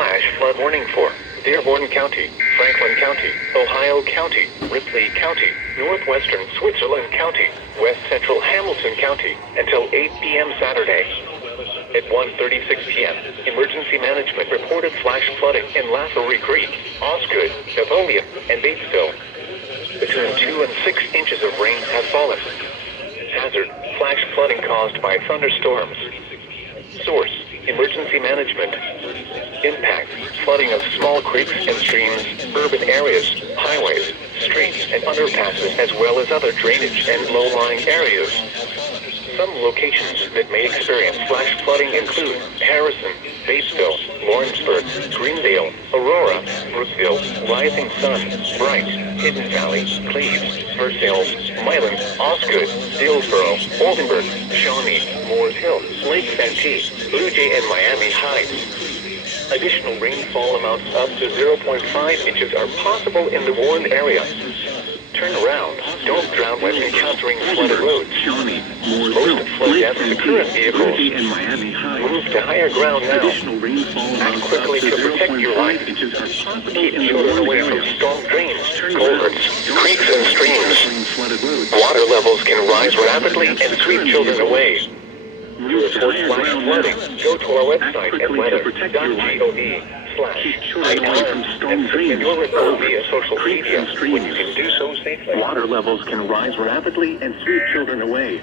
flash flood warning for Dearborn County, Franklin County, Ohio County, Ripley County, Northwestern Switzerland County, West Central Hamilton County until 8 p.m. Saturday. At 1:36 p.m., emergency management reported flash flooding in Lafayette Creek, Osgood, Avonia, and Batesville. Between 2 and 6 inches of rain have fallen. Hazard: flash flooding caused by thunderstorms. Source: emergency management. Impact: flooding of small creeks and streams, urban areas, highways, streets, and underpasses, as well as other drainage and low-lying areas. Some locations that may experience flash flooding include Harrison, Batesville, Lawrenceburg, Greendale, Aurora, Brookville, Rising Sun, Bright, Hidden Valley, Cleves, Versailles, Milan, Osgood, Dillsboro, Oldenburg, Shawnee, Moores Hill, Lake Santee, Blue Jay, and Miami Heights. Additional rainfall amounts up to 0.5 inches are possible in the warned area. Turn around. Don't drown when encountering flooded roads. Most flood deaths occur in vehicles. Move to higher ground now. Act quickly to protect your life. Keep children away from storm drains, culverts, creeks, and streams. Water levels can rise rapidly and sweep children away. To report flash flooding, go to our website at weather.gov/ILN and submit your report via social media when you can do so safely. Water levels can rise rapidly and sweep children away.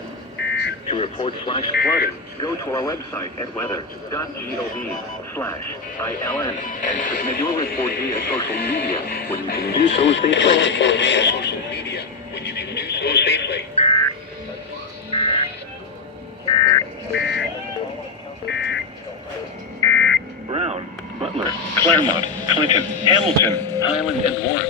To report flash flooding, go to our website at weather.gov/ILN and submit your report via social media when you can do so safely. Brown, Butler, Claremont, Clinton, Hamilton, Highland, and Warren.